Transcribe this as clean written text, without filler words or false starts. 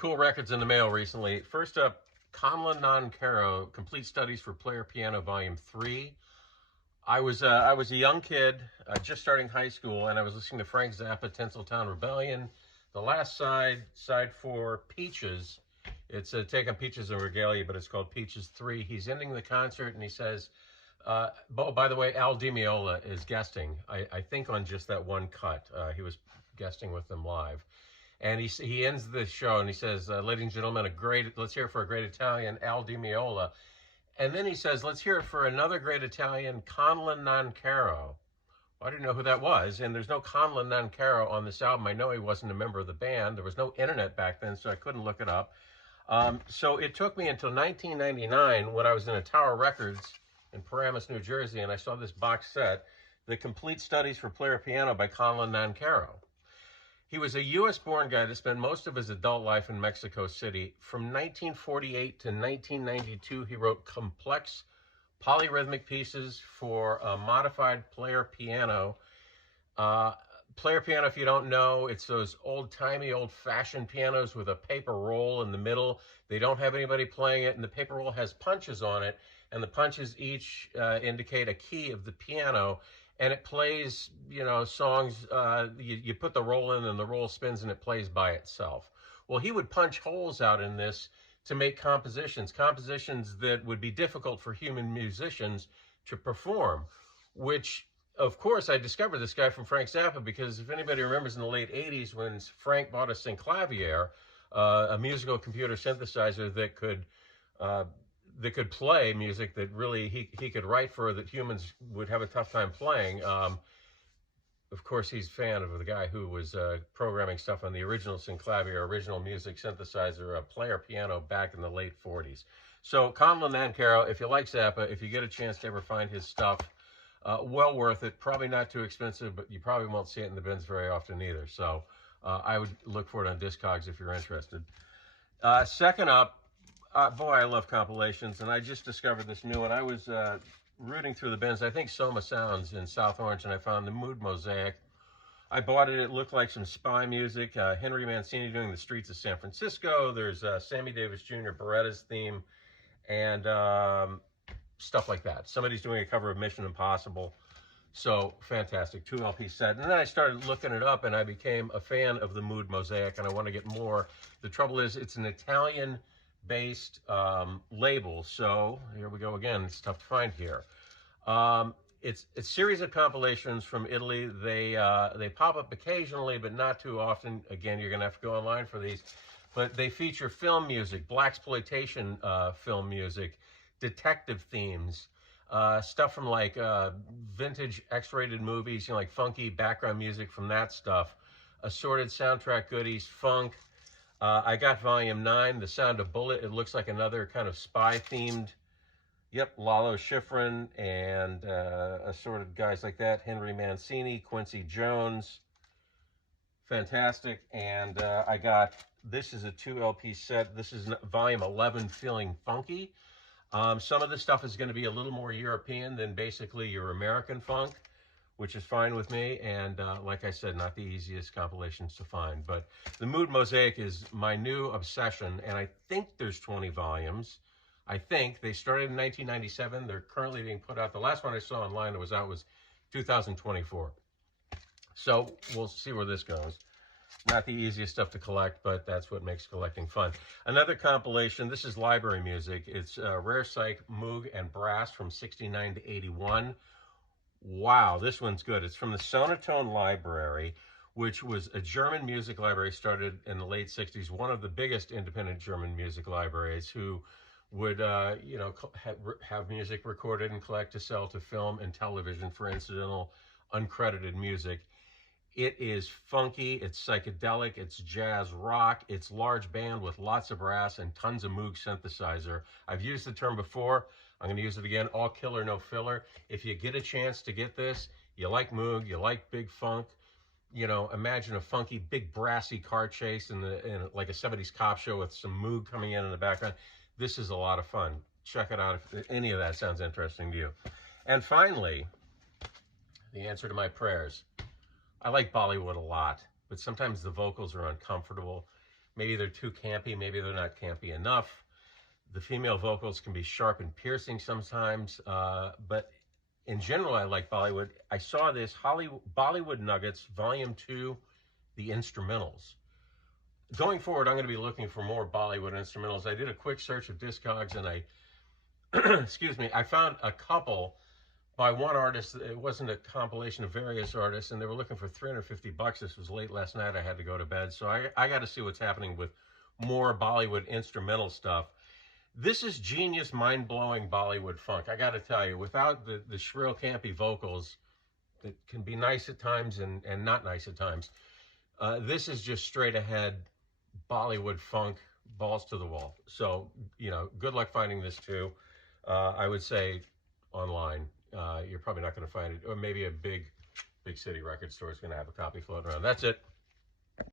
cool records in the mail recently. First up, Conlon Nancarrow, Complete Studies for Player Piano, Volume 3. I was a young kid, just starting high school, and I was listening to Frank Zappa, Tinseltown Rebellion. The last side, side 4, Peaches. It's a take on Peaches and Regalia, but it's called Peaches 3. He's ending the concert, and he says, by the way, Al Di Meola is guesting, I think on just that one cut. He was guesting with them live. And he ends the show and he says, ladies and gentlemen, let's hear it for a great Italian, Al Di Meola. And then he says, let's hear it for another great Italian, Conlon Nancarrow. Well, I didn't know who that was, and there's no Conlon Nancarrow on this album. I know he wasn't a member of the band. There was no internet back then, so I couldn't look it up. So it took me until 1999 when I was in a Tower Records in Paramus, New Jersey, and I saw this box set, The Complete Studies for Player Piano by Conlon Nancarrow. He was a U.S.-born guy that spent most of his adult life in Mexico City. From 1948 to 1992, he wrote complex polyrhythmic pieces for a modified player piano. Player piano, if you don't know, it's those old-timey, old-fashioned pianos with a paper roll in the middle. They don't have anybody playing it, and the paper roll has punches on it, and the punches each indicate a key of the piano. And it plays, songs, you put the roll in and the roll spins and it plays by itself. Well, he would punch holes out in this to make compositions that would be difficult for human musicians to perform, which, of course, I discovered this guy from Frank Zappa because if anybody remembers in the late 80s when Frank bought a synclavier, a musical computer synthesizer that could play music that really he could write for that humans would have a tough time playing. Of course, he's a fan of the guy who was programming stuff on the original synclavier, original music synthesizer, a player piano back in the late 40s. So Conlon Nancarrow, if you like Zappa, if you get a chance to ever find his stuff, well worth it. Probably not too expensive, but you probably won't see it in the bins very often either. So I would look for it on Discogs if you're interested. Second up, boy, I love compilations, and I just discovered this new one. I was rooting through the bins, I think Soma Sounds in South Orange, and I found the Mood Mosaic. I bought it. It looked like some spy music. Henry Mancini doing The Streets of San Francisco. There's Sammy Davis Jr. Beretta's theme, and stuff like that. Somebody's doing a cover of Mission Impossible. So fantastic, 2 LP set. And then I started looking it up, and I became a fan of the Mood Mosaic, and I want to get more. The trouble is, it's an Italian-based label, so here we go again. It's tough to find here. It's a series of compilations from Italy. They pop up occasionally, but not too often. Again, you're going to have to go online for these. But they feature film music, blaxploitation film music, detective themes, stuff from like vintage X-rated movies, like funky background music from that stuff, assorted soundtrack goodies, funk. I got Volume 9, The Sound of Bullet. It looks like another kind of spy-themed, Lalo Schifrin and assorted guys like that. Henry Mancini, Quincy Jones. Fantastic. And I got, this is a 2 LP set. This is Volume 11, Feeling Funky. Some of this stuff is going to be a little more European than basically your American funk, which is fine with me, and like I said, not the easiest compilations to find. But the Mood Mosaic is my new obsession, and I think there's 20 volumes. I think they started in 1997. They're currently being put out. The last one I saw online that was out was 2024. So we'll see where this goes. Not the easiest stuff to collect, but that's what makes collecting fun. Another compilation, this is library music. It's Rare Psych, Moog, and Brass from 69 to 81. Wow, this one's good. It's from the Sonatone Library, which was a German music library started in the late 60s, one of the biggest independent German music libraries, who would, have music recorded and collect to sell to film and television for incidental, uncredited music. It is funky, it's psychedelic, it's jazz rock, it's large band with lots of brass and tons of Moog synthesizer. I've used the term before. I'm going to use it again, all killer, no filler. If you get a chance to get this, you like Moog, you like big funk, imagine a funky, big, brassy car chase in like a 70s cop show with some Moog coming in the background. This is a lot of fun. Check it out if any of that sounds interesting to you. And finally, the answer to my prayers. I like Bollywood a lot, but sometimes the vocals are uncomfortable. Maybe they're too campy, maybe they're not campy enough. The female vocals can be sharp and piercing sometimes, but in general, I like Bollywood. I saw this Bollywood Nuggets, Volume 2, the instrumentals. Going forward, I'm going to be looking for more Bollywood instrumentals. I did a quick search of Discogs, and I, excuse me, I found a couple by one artist. It wasn't a compilation of various artists, and they were looking for $350. This was late last night. I had to go to bed, so I got to see what's happening with more Bollywood instrumental stuff. This is genius, mind-blowing Bollywood funk. I got to tell you, without the shrill, campy vocals that can be nice at times and not nice at times, this is just straight ahead Bollywood funk, balls to the wall. So, you know, good luck finding this too. I would say online. You're probably not going to find it, or maybe a big city record store is going to have a copy floating around. That's it.